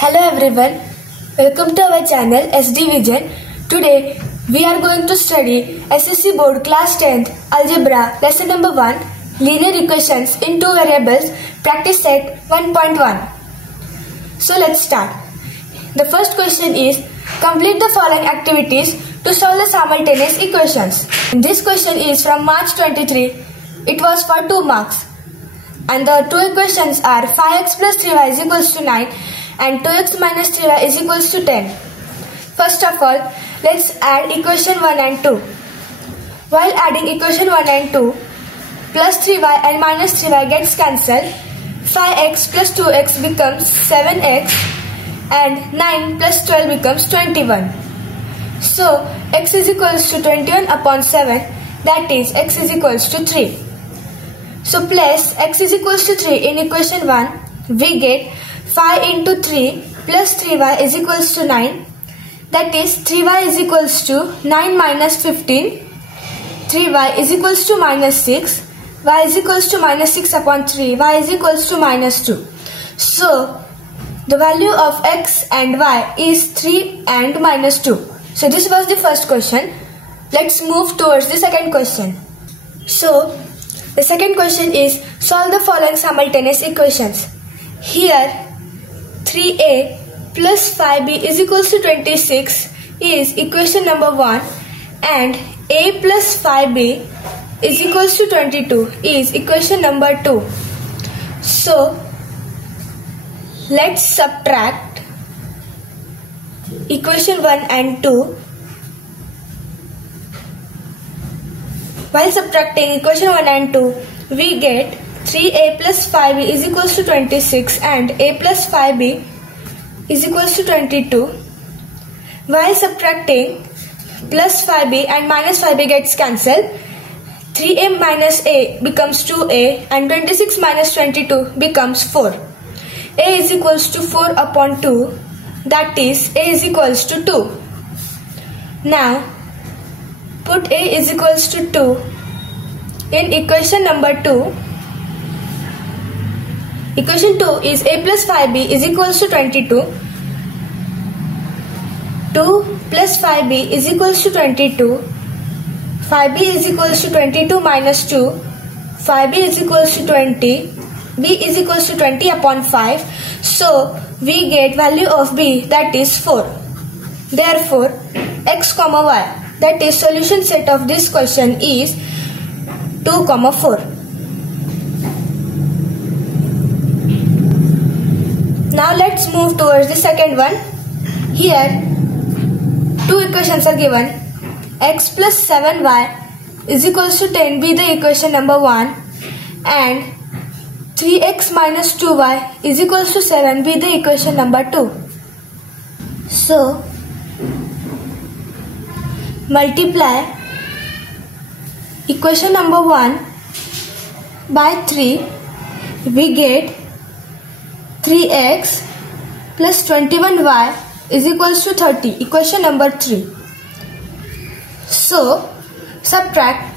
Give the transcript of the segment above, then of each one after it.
Hello everyone, welcome to our channel SD Vision. Today we are going to study SSC Board Class 10th Algebra Lesson number 1 Linear Equations in Two Variables Practice Set 1.1. So let's start. The first question is complete the following activities to solve the simultaneous equations. And this question is from March 23. It was for 2 marks. And the two equations are 5x plus 3y is equals to 9 and 2x minus 3y is equals to 10. First of all, let's add equation 1 and 2. While adding equation 1 and 2, plus 3y and minus 3y gets cancelled. 5x plus 2x becomes 7x and 9 plus 12 becomes 21. So, x is equals to 21 upon 7, that is x is equals to 3. So place x is equals to 3 in equation 1, we get 5 into 3 plus 3y is equals to 9. That is 3y is equals to 9 minus 15. 3y is equals to minus 6. Y is equals to minus 6 upon 3. Y is equals to minus 2. So the value of x and y is 3 and minus 2. So this was the first question. Let's move towards the second question. So the second question is solve the following simultaneous equations. Here 3a plus 5b is equals to 26 is equation number 1 and a plus 5b is equals to 22 is equation number 2. So let's subtract equation 1 and 2. While subtracting equation 1 and 2, we get 3a plus 5b is equals to 26 and a plus 5b is equals to 22. While subtracting, plus 5b and minus 5b gets cancelled. 3a minus a becomes 2a and 26 minus 22 becomes 4. A is equals to 4 upon 2, that is a is equals to 2. Now put a is equals to 2 in equation number 2. Equation 2 is a plus 5b is equals to 22. 2 plus 5b is equals to 22. 5b is equals to 22 minus 2. 5b is equals to 20. b is equals to 20 upon 5. So we get value of b, that is 4. Therefore x comma y, that is solution set of this question, is 2, 4. Now let's move towards the second one. Here two equations are given. X plus 7y is equals to 10 be the equation number 1 and 3x minus 2y is equals to 7 be the equation number 2. So multiply equation number 1 by 3, we get 3x plus 21y is equals to 30, equation number 3. So subtract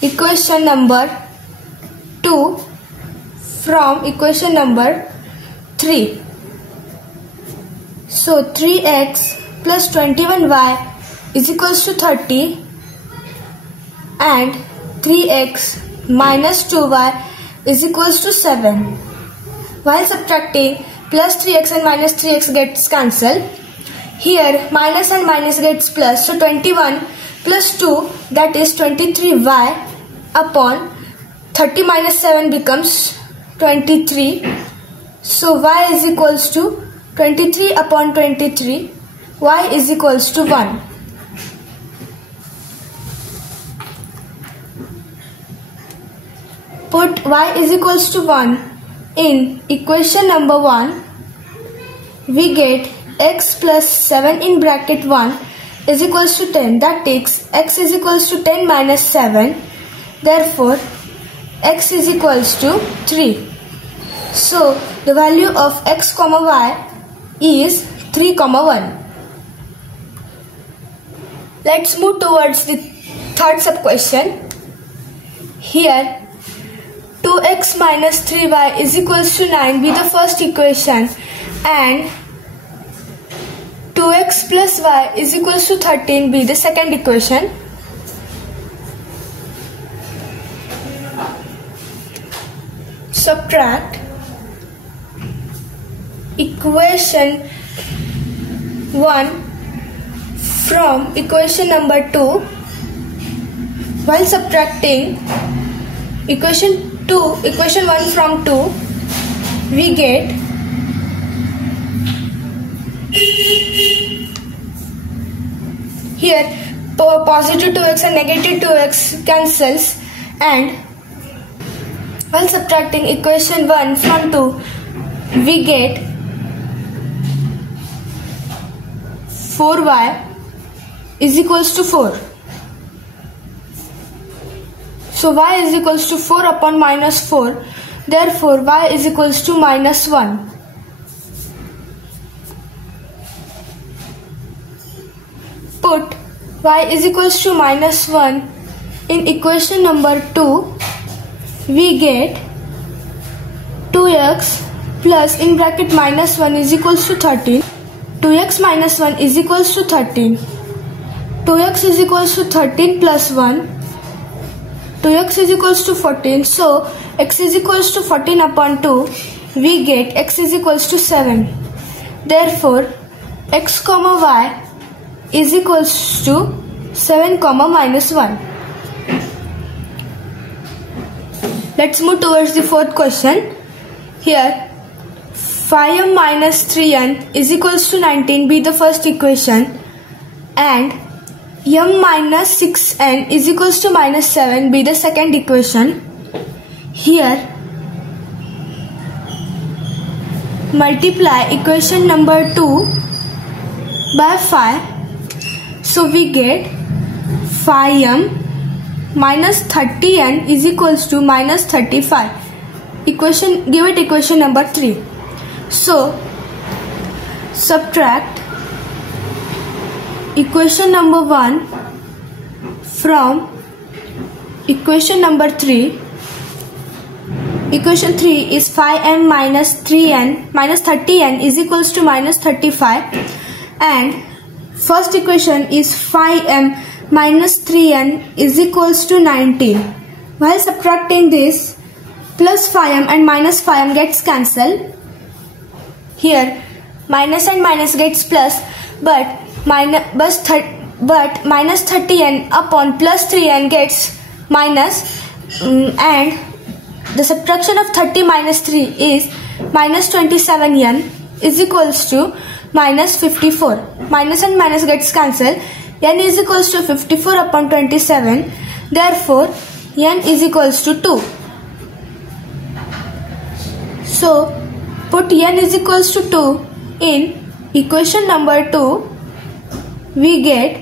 equation number 2 from equation number 3. So 3x plus 21y is equals to 30 and 3x minus 2y is equals to 7. While subtracting, plus 3x and minus 3x gets cancelled. Here minus and minus gets plus, so 21 plus 2, that is 23y upon 30 minus 7 becomes 23. So y is equals to 23 upon 23. Y is equals to 1. Put y is equals to 1 in equation number 1. We get x plus 7 in bracket 1 is equals to 10. That takes x is equals to 10 minus 7. Therefore, x is equals to 3. So, the value of x comma y is 3, 1. Let's move towards the third sub question. Here 2x minus 3y is equals to 9 be the first equation, and 2x plus y is equals to 13 be the second equation. Subtract equation 1 from equation number 2. While subtracting equation 1 from 2, we get here positive 2x and negative 2x cancels, and while subtracting equation 1 from 2, we get 4y is equals to 4. So y is equals to 4 upon minus 4. Therefore, y is equals to minus 1. Put y is equals to minus 1 in equation number 2. We get 2x plus in bracket minus 1 is equals to 13. 2x minus 1 is equals to 13. 2x is equals to 13 plus 1. 2x is equals to 14. So x is equals to 14 upon 2. We get x is equals to 7. Therefore, x comma y is equals to 7 comma minus 1. Let's move towards the fourth question. Here 5m minus 3n is equals to 19 be the first equation, and m minus 6n is equals to minus 7 be the second equation. Here multiply equation number 2 by 5. So we get 5m minus 30n is equals to minus 35. Give it equation number 3. So subtract equation number 1 from equation number 3. Equation 3 is 5m minus 30n is equals to minus 35, and first equation is 5m minus 3n is equals to 19. While subtracting this, plus 5m and minus 5m gets cancelled. Here minus and minus gets plus, but minus 30n upon plus 3n gets minus, and the subtraction of 30 minus 3 is minus 27n is equals to minus 54. Minus and minus gets cancelled. N is equals to 54 upon 27. Therefore, n is equals to 2. So, put n is equals to 2 in equation number 2. We get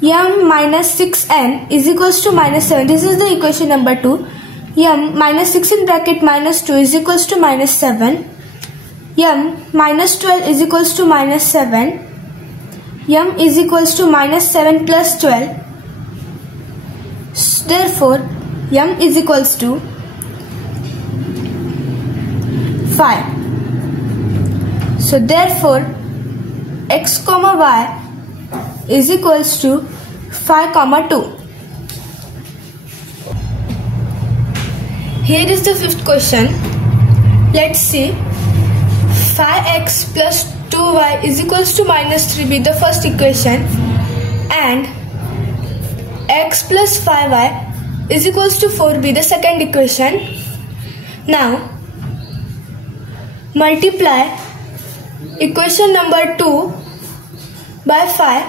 m minus 6n is equals to minus 7. This is the equation number 2. M minus 6 in bracket minus 2 is equals to minus 7. M minus 12 is equals to minus 7. M is equals to minus 7 plus 12. Therefore, M is equals to 5. So therefore, x comma y is equals to 5 comma 2. Here is the fifth question. Let's see. 5x plus 2y is equals to minus 3 be the first equation, and x plus 5y is equals to 4 be the second equation. Now multiply equation number 2 by 5.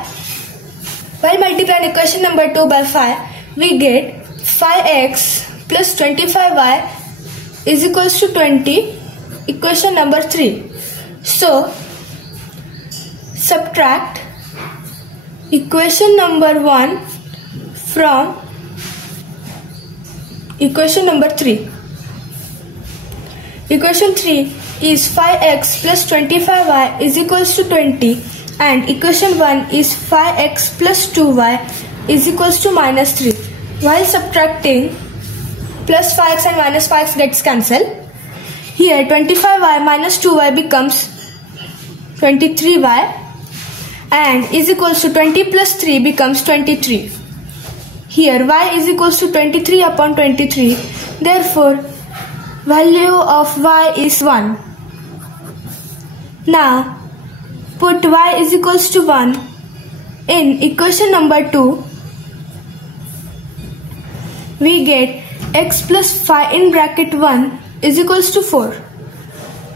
While multiplying equation number 2 by 5, we get 5x plus 25y is equals to 20, equation number 3. So subtract equation number 1 from equation number 3. Equation 3 is 5x plus 25y is equals to 20, and equation 1 is 5x plus 2y is equals to minus 3. While subtracting plus 5x and minus 5x gets cancelled. Here 25y minus 2y becomes 23y and is equals to 20 plus 3 becomes 23. Here y is equals to 23 upon 23. Therefore, value of y is 1. Now, put y is equals to 1 in equation number 2. We get x plus 5 in bracket 1 is equals to 4.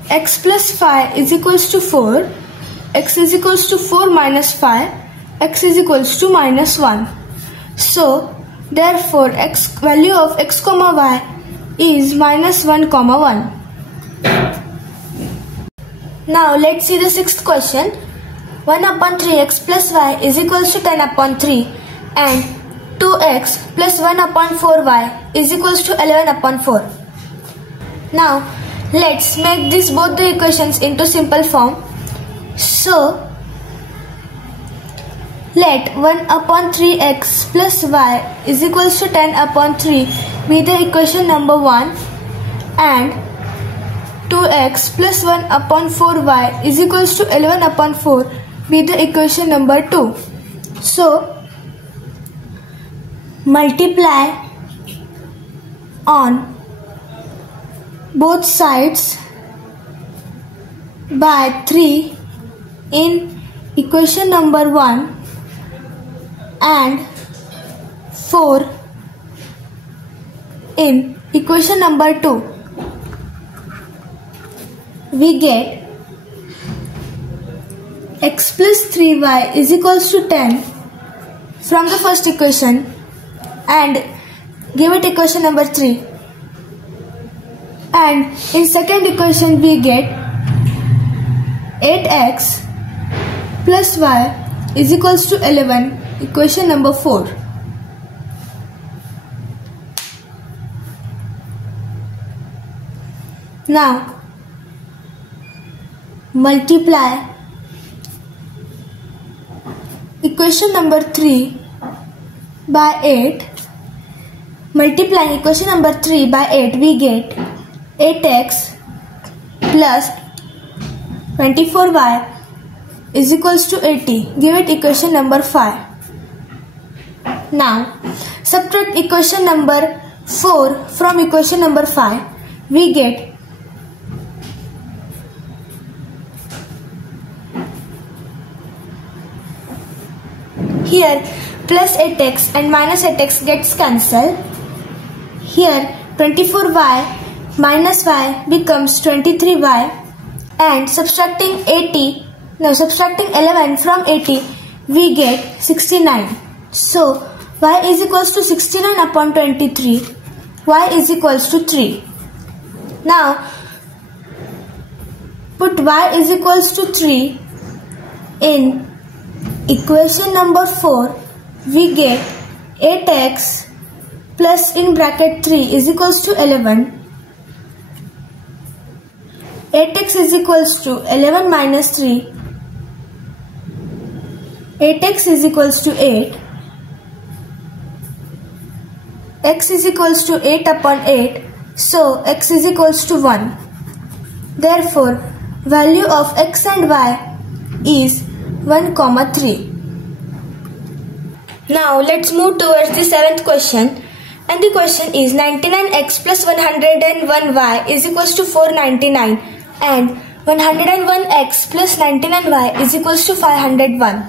X plus 5 is equals to 4. X is equals to 4 minus 5. X is equals to minus 1. So, therefore, value of x comma y is minus 1 comma 1. Now, let's see the sixth question. 1 upon 3x plus y is equals to 10 upon 3 and 2x plus 1 upon 4y is equals to 11 upon 4. Now, let's make both the equations into simple form. So, let 1 upon 3x plus y is equals to 10 upon 3 be the equation number 1 and 2x plus 1 upon 4y is equals to 11 upon 4 be the equation number 2. So, multiply on both sides by 3 in equation number 1 and 4 in equation number 2. We get x plus 3y is equals to 10 from the first equation and give it equation number 3. And in second equation we get 8x plus y is equals to 11, equation number 4. Now, multiply equation number 3 by 8. Multiplying equation number 3 by 8, we get 8x plus 24y is equals to 80. Give it equation number 5. Now, subtract equation number 4 from equation number 5. We get here plus 8x and minus 8x gets cancelled. Here 24y minus y becomes 23y and subtracting 11 from 80 we get 69. So y is equals to 69 upon 23. Y is equals to 3. Now put y is equals to 3 in equation number 4. We get 8x plus in bracket 3 is equals to 11. 8x is equals to 11 minus 3. 8x is equals to 8. X is equals to 8 upon 8. So x is equals to 1. Therefore, value of x and y is 1, 3. Now let's move towards the seventh question. And the question is 99x plus 101y is equals to 499 and 101x plus 99y is equals to 501.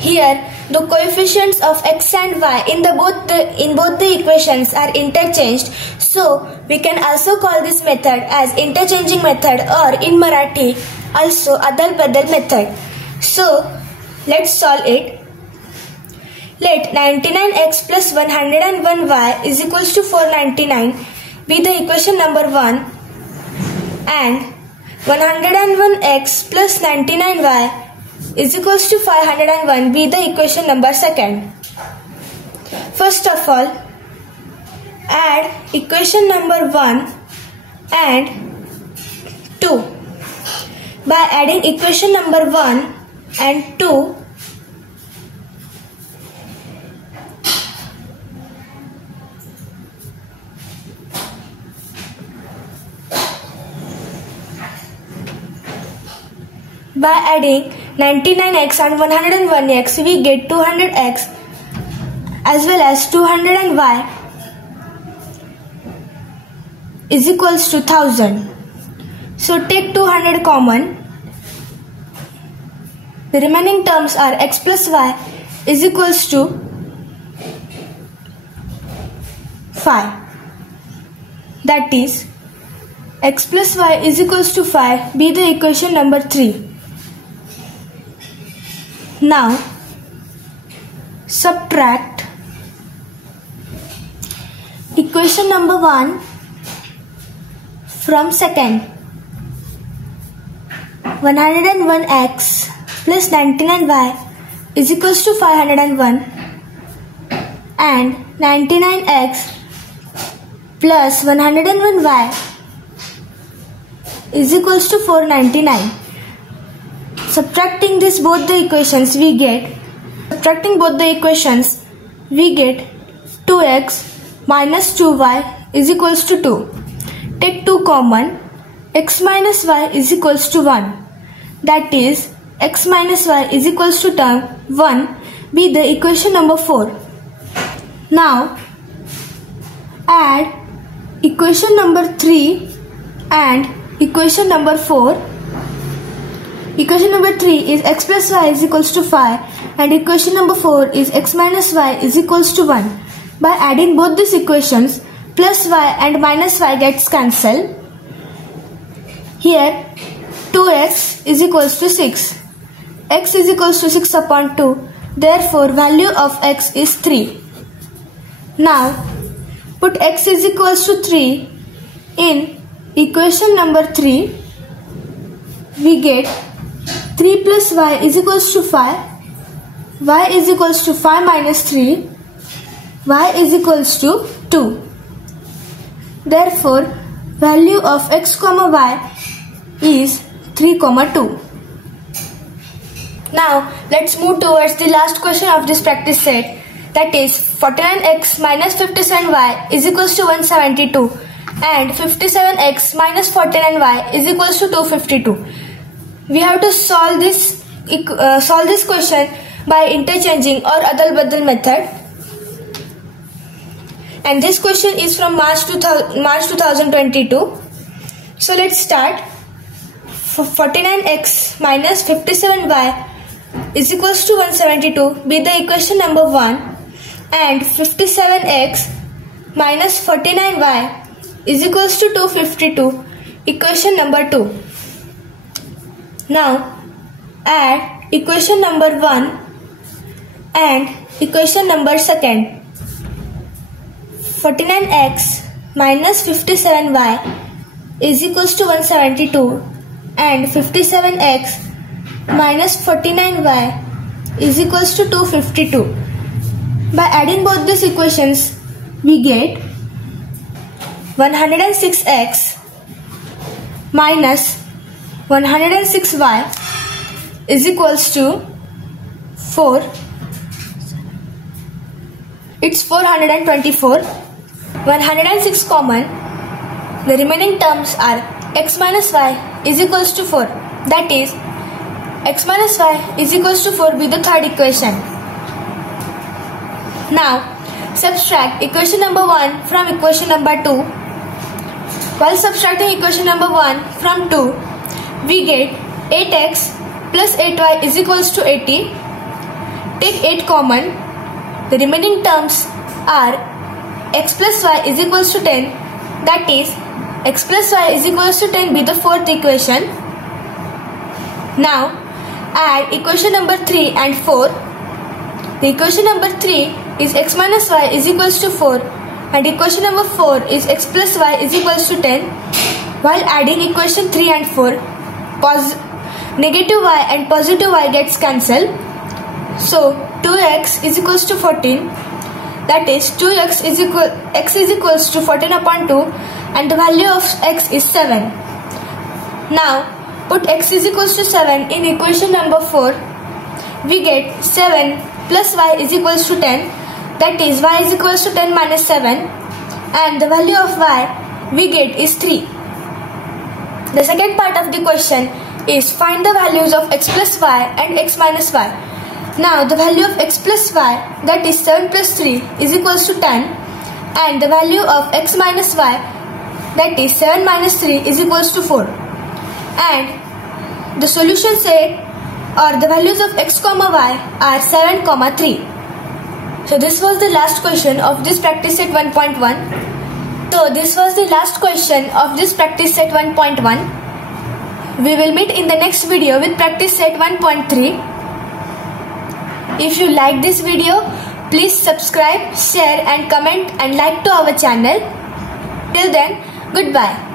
Here the coefficients of x and y in both the equations are interchanged, so we can also call this method as interchanging method, or in Marathi also adal badal method. So let's solve it. Let 99x plus 101y is equals to 499 be the equation number 1 and 101x plus 99y is equals to 501 be the equation number 2. First of all, add equation number 1 and 2. By adding equation number 1 and 2, By adding 99x and 101x, we get 200x as well as 200y is equals to 1000. So take 200 common. The remaining terms are x plus y is equals to 5. That is, x plus y is equals to 5 be the equation number 3. Now, subtract equation number 1 from second. 101x plus 99y is equals to 501 and 99x plus 101y is equals to 499. Subtracting both the equations we get 2x minus 2y is equals to 2. Take 2 common. X minus y is equals to 1. That is, x minus y is equals to term 1 be the equation number 4. Now, add equation number 3 and equation number 4. Equation number 3 is x plus y is equals to 5 and equation number 4 is x minus y is equals to 1. By adding both these equations, plus y and minus y gets cancelled. Here 2x is equals to 6. X is equals to 6 upon 2. Therefore, value of x is 3. Now, put x is equals to 3 in equation number 3. We get 3 plus y is equals to 5. Y is equals to 5 minus 3. Y is equals to 2. Therefore, value of x comma y is 3 comma 2. Now, let's move towards the last question of this practice set. That is 49x minus 57y is equals to 172 and 57x minus 49y is equals to 252. We have to solve this question by interchanging or adal-badal method. And this question is from March 2022. So let's start. 49x minus 57y is equals to 172 be the equation number 1 and 57x minus 49y is equals to 252 equation number 2. Now add equation number 1 and equation number 2. 49x minus 57y is equals to 172 and 57x minus 49y is equals to 252. By adding both these equations, we get 106x minus 106y is equals to 4. It's 424. 106 common. The remaining terms are x minus y is equals to 4. That is, x minus y is equals to 4 be the third equation. Now, subtract equation number 1 from equation number 2. While subtracting equation number 1 from 2, we get 8x plus 8y is equals to 80. Take 8 common. The remaining terms are x plus y is equals to 10. That is, x plus y is equals to 10 be the fourth equation. Now, add equation number 3 and 4. The equation number 3 is x minus y is equals to 4 and equation number 4 is x plus y is equals to 10. While adding equation 3 and 4, negative y and positive y gets cancelled. So 2x is equals to 14. That is, 2x is x is equals to 14 upon 2 and the value of x is 7. Now put x is equals to 7 in equation number 4. We get 7 plus y is equals to 10. That is, y is equals to 10 minus 7 and the value of y we get is 3. The second part of the question is find the values of x plus y and x minus y. Now the value of x plus y, that is 7 plus 3, is equals to 10, and the value of x minus y, that is 7 minus 3, is equals to 4. And the solution set, or the values of x comma y, are 7 comma 3. So this was the last question of this practice set 1.1. So this was the last question of this practice set 1.1. We will meet in the next video with practice set 1.3. If you like this video, please subscribe, share and comment and like to our channel. Till then, goodbye.